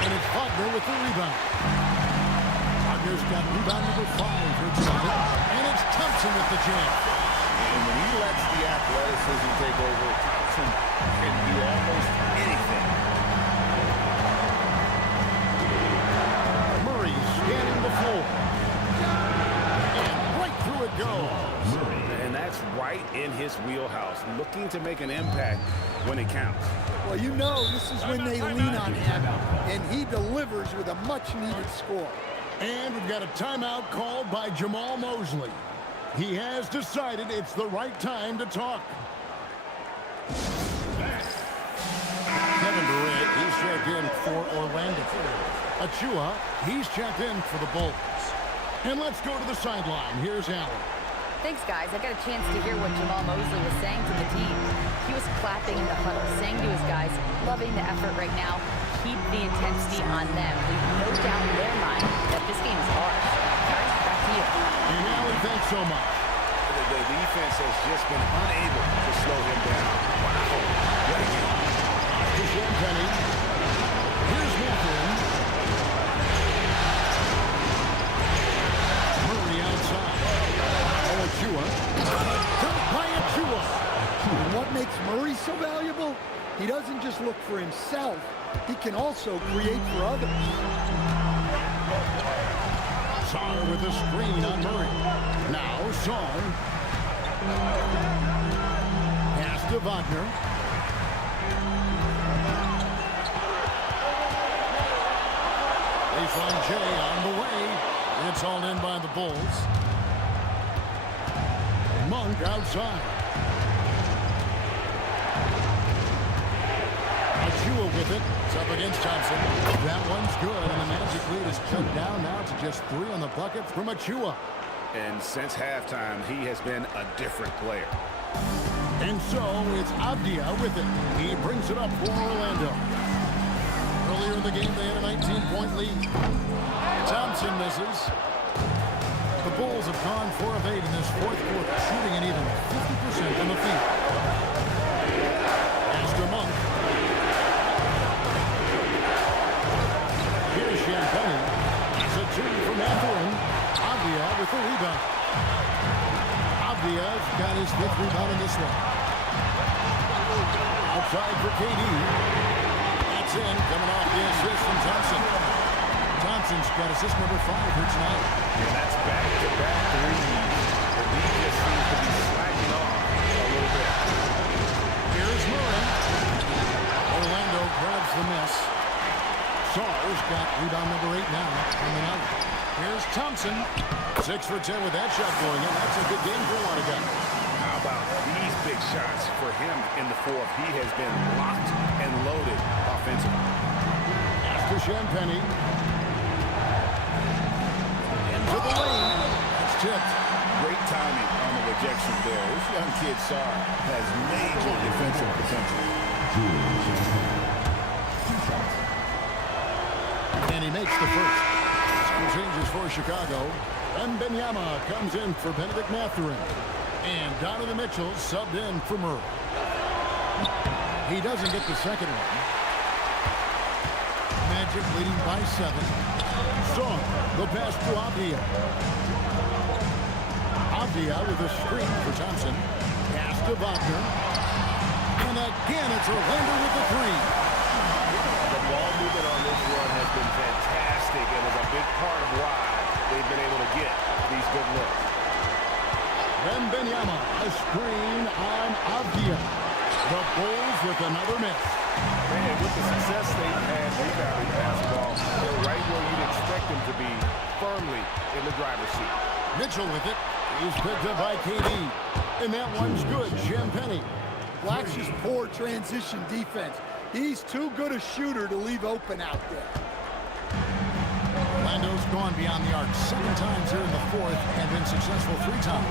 And it's Wagner with the rebound. Wagner's got rebound number 5 here tonight. And it's Thompson with the jam. And when he lets the athleticism take over, Thompson can do almost anything. Murray scanning the floor. And right through it goes. And that's right in his wheelhouse, looking to make an impact when it counts. Well, you know this is when they lean on him, and he delivers with a much-needed score. And we've got a timeout called by Jamal Mosley. He has decided it's the right time to talk. Kevin Durant, he's checked in for Orlando. Achua, he's checked in for the Bulls. And let's go to the sideline. Here's Allen. Thanks, guys. I got a chance to hear what Jamal Mosley was saying to the team. He was clapping in the huddle, saying to his guys, loving the effort right now. Keep the intensity on them. Leave no doubt in their mind that this game is hard. Guys, back to you. And Allen, thanks so much. The defense has just been unable to slow him down. Wow. What a game. To Champagne. Here's Matherin. Murray outside. Achua. Dunked by Achua. And what makes Murray so valuable? He doesn't just look for himself. He can also create for others. Saar with a screen on Murray. Now Saar. Pass to Wagner. Baseline J on the way. It's all in by the Bulls. Monk outside. Achua with it. It's up against Thompson. That one's good, and the Magic lead is cut down now to just 3 on the bucket from Achua. And since halftime, he has been a different player. And so it's Avdia with it. He brings it up for Orlando. Earlier in the game, they had a 19-point lead. Thompson misses. The Bulls have gone 4 of 8 in this fourth quarter, shooting an even 50% from the field. Astor Monk. Here's Champagne. It's a 2 from Matherin. Avdia with the rebound. Avdia's got his 5th rebound in this one. Outside for KD. That's in, coming off the assist from Thompson. Thompson's got assist number 5 here tonight. And that's back-to-back threes. The lead just seems to be slacking off a little bit. Here's Murray. Orlando grabs the miss. Saar's got rebound number 8 now on the night. Here's Thompson. 6 for 10 with that shot going in. That's a good game for a lot of guys. How about these big shots for him in the fourth? He has been locked and loaded offensively. After Champagne. Into the lane. That's tipped. Great timing on the rejection there. This young kid, Saar, has major defensive potential. And he makes the first. Some changes for Chicago. Wembanyama comes in for Benedict Matherin. And Donovan Mitchell subbed in for Murray. He doesn't get the second one. Magic leading by 7. Saar, the pass to Avdia. Avdia with a screen for Thompson. Pass to Wagner. And again, it's Orlando with the 3. The ball movement on this run has been fantastic and is a big part of why they've been able to get these good looks. Wembanyama, a screen on Avdia. The Bulls with another miss. Man, with the success they've had rebounding basketball, they're right where you'd expect them to be, firmly in the driver's seat. Mitchell with it. He's picked up by KD. And that one's good. Champagny. Watch his poor transition defense. He's too good a shooter to leave open out there. Orlando's gone beyond the arc 7 times here in the 4th and been successful 3 times.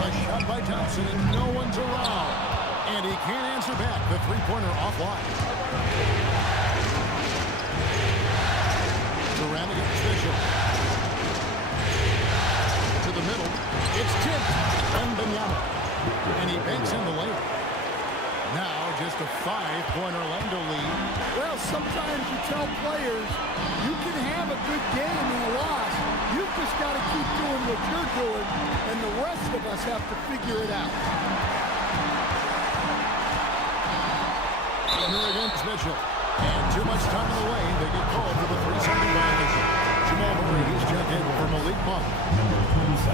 A shot by Thompson and no one's around. And he can't answer back. The three-pointer offline. Durant against Mitchell. To the middle. It's tipped. Wembanyama. And he banks in the layup. Now just a 5-point Orlando lead. Well, sometimes you tell players you can have a good game and a loss. You've just got to keep doing what you're doing, and the rest of us have to figure it out. Here against Mitchell. And too much time in the lane. They get called for the 3-second violation. Jamal Murray, he's checked in for Malik Monk. Number 27,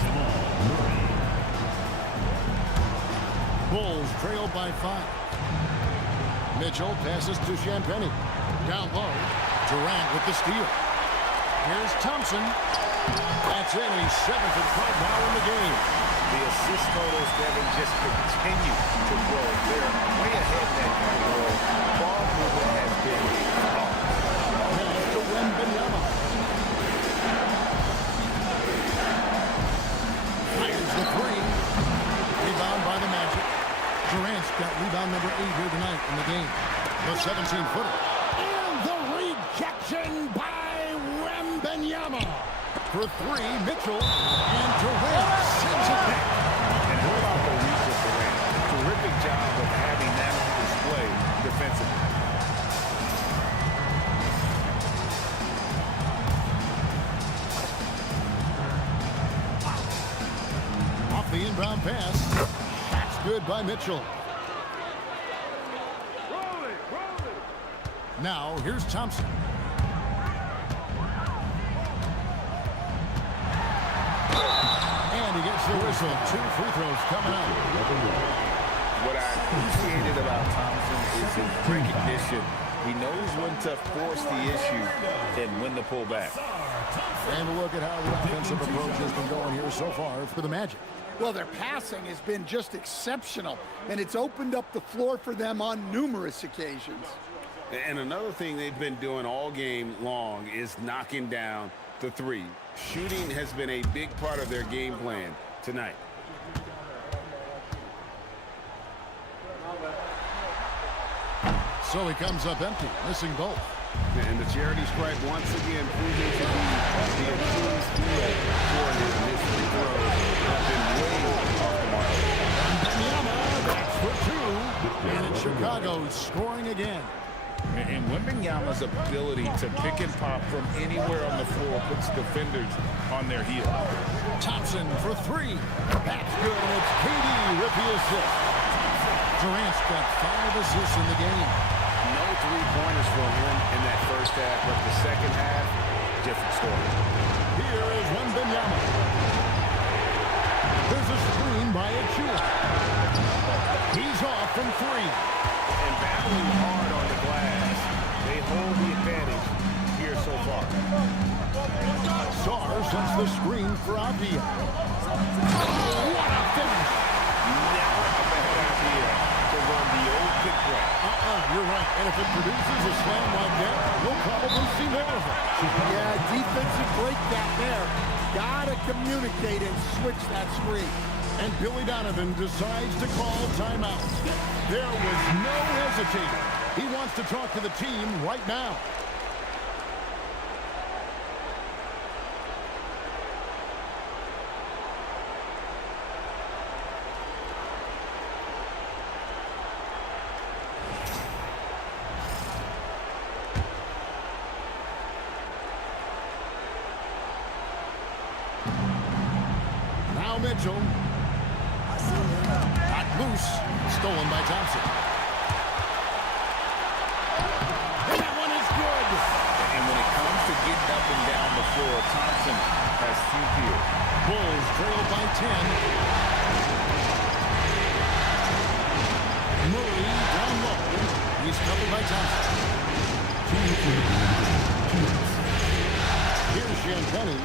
Jamal Murray. Bulls trailed by 5. Mitchell passes to Champagny. Down low. Durant with the steal. Here's Thompson. That's in. He's 7th at 12 now in the game. The assist totals, Devin, just continue to grow. They're way ahead in that category. Ball movement has been Pass to Wembanyama. Fires the 3. Rebound by the Magic. Durant's got rebound number 8 here tonight in the game. The 17-footer. And the rejection by Wembanyama. For 3, Mitchell. And Durant sends it back. And how about the reach of Durant? Terrific job of having that on display defensively. Off the inbound pass. That's good by Mitchell. Now, here's Thompson. And he gets the whistle. 2 free throws coming up. What I appreciated about Thompson is his recognition. He knows when to force the issue and when to pull back. And look at how the offensive approach has been going here so far for the Magic. Well, their passing has been just exceptional, and it's opened up the floor for them on numerous occasions. And another thing they've been doing all game long is knocking down the 3. Shooting has been a big part of their game plan tonight. So he comes up empty, missing both. And the charity stripe once again proving to be the Achilles heel for him. His free throws have been way off the mark. Wembanyama, that's for 2. And it's Chicago scoring again. And Wembanyama's ability to pick and pop from anywhere on the floor puts defenders on their heel. Thompson for 3. That's good, and it's KD with the assist. Durant's got 5 assists in the game. No 3-pointers for him in that first half, but the second half, different story. Here is Wembanyama. There's a screen by Achua. He's off from 3. And battling hard on the glass, they hold the advantage here so far. Sarr sends the screen for Avdia. What a finish! Never a bad idea to run the old pick play. You're right. And if it produces a slam like that, we'll probably see more of it. Yeah, defensive breakdown there. Gotta communicate and switch that screen. And Billy Donovan decides to call timeout. There was no hesitating. He wants to talk to the team right now. Now Mitchell. Got loose. Stolen by Thompson. And that one is good. And when it comes to getting up and down the floor, Thompson has few fears. Bulls trail by 10. Murray down low. He's covered by Thompson. Here's Champagny.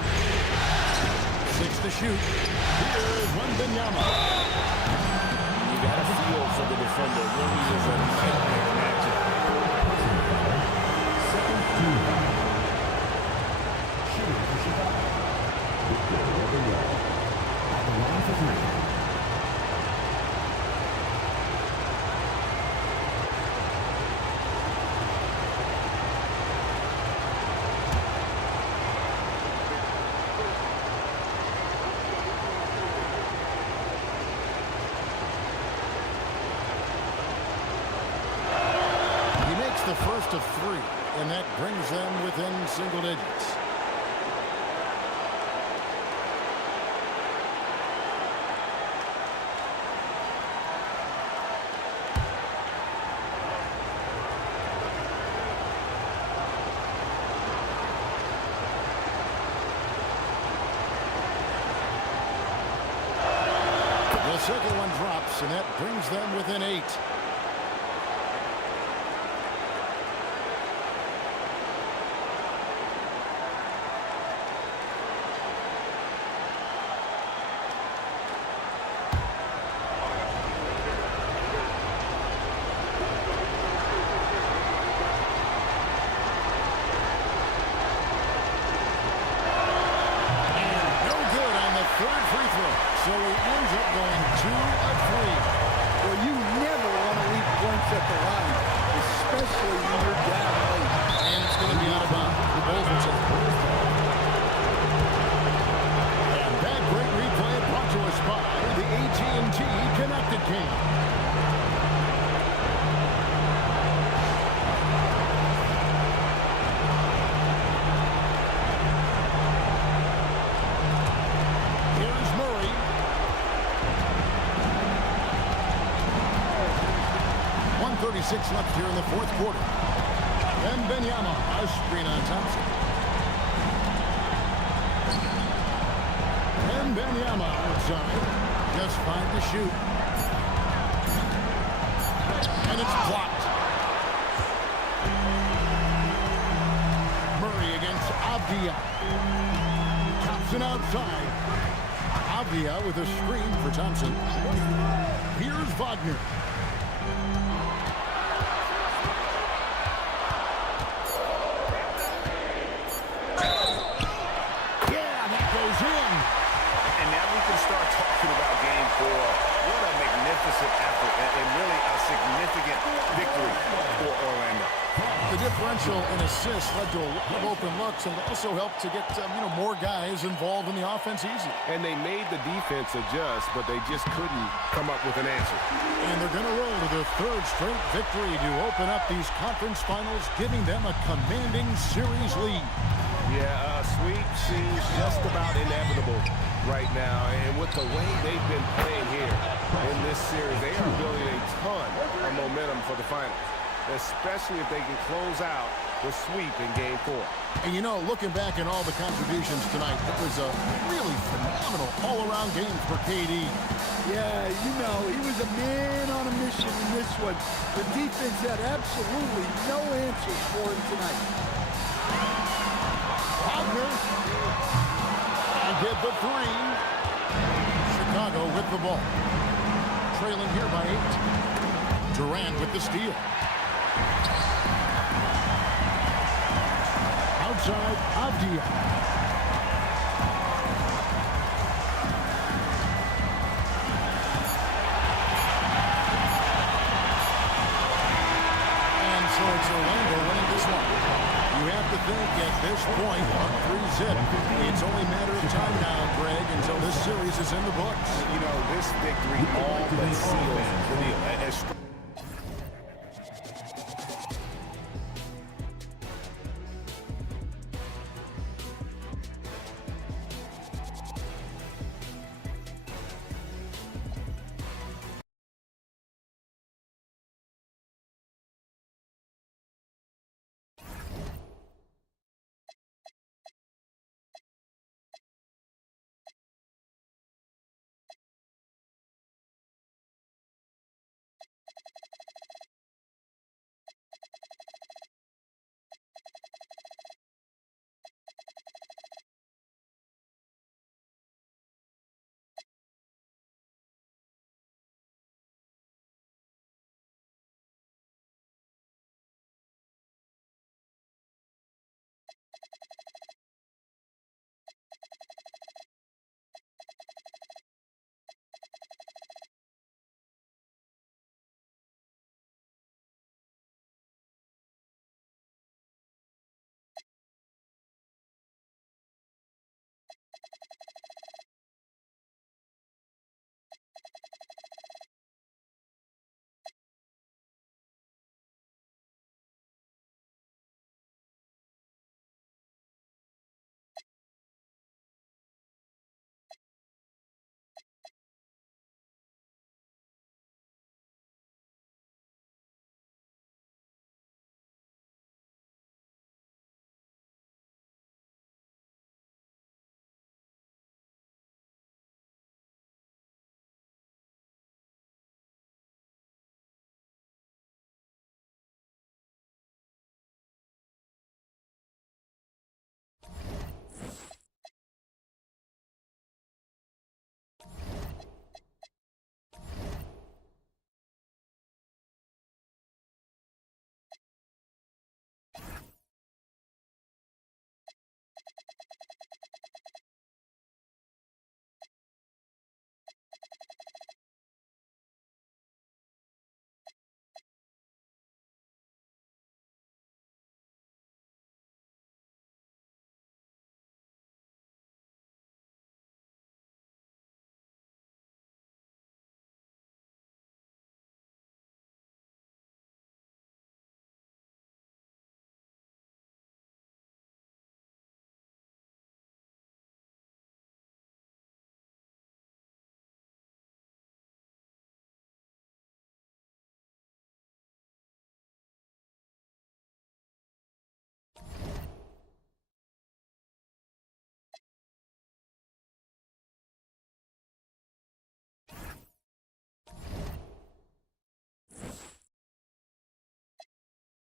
6 to shoot. Here's Wembanyama. You got to feel for the defender. Really is a nightmare matchup. The first of 3, and that brings them within single digits. The second one drops, and that brings them within 8. So he ends up going 2 of 3. Well, you never want to leave points at the line, especially when you're down late. And it's going to be out of bounds. The Bulls will take it. And that great replay brought to us by the AT&T Connected Game. Here's Murray. 1:36 left here in the fourth quarter. Wembanyama, a screen on Thompson. Wembanyama outside. Just 5 to shoot. And it's blocked. Murray against Avdia. Thompson outside. Avdia with a screen for Thompson. Here's Wagner. Start talking about game 4. What a magnificent effort and really a significant victory for Orlando. The differential in assists led to a lot of open looks and also helped to get more guys involved in the offense easy. And they made the defense adjust, but they just couldn't come up with an answer. And they're going to roll to their 3rd straight victory to open up these conference finals, giving them a commanding series lead. Yeah, sweep seems just about inevitable right now. And with the way they've been playing here in this series, they are building a ton of momentum for the finals, especially if they can close out the sweep in game 4. And looking back at all the contributions tonight, it was a really phenomenal all-around game for KD. Yeah, he was a man on a mission in this one. The defense had absolutely no answers for him tonight. Wagner. And get the 3. Chicago with the ball. Trailing here by 8. Durant with the steal. Outside, Avdia. And so it's Orlando winning this one. You have to think at this point, up 3-zip, it's only a matter of time now, Greg, until this series is in the books. This victory all but seals the deal.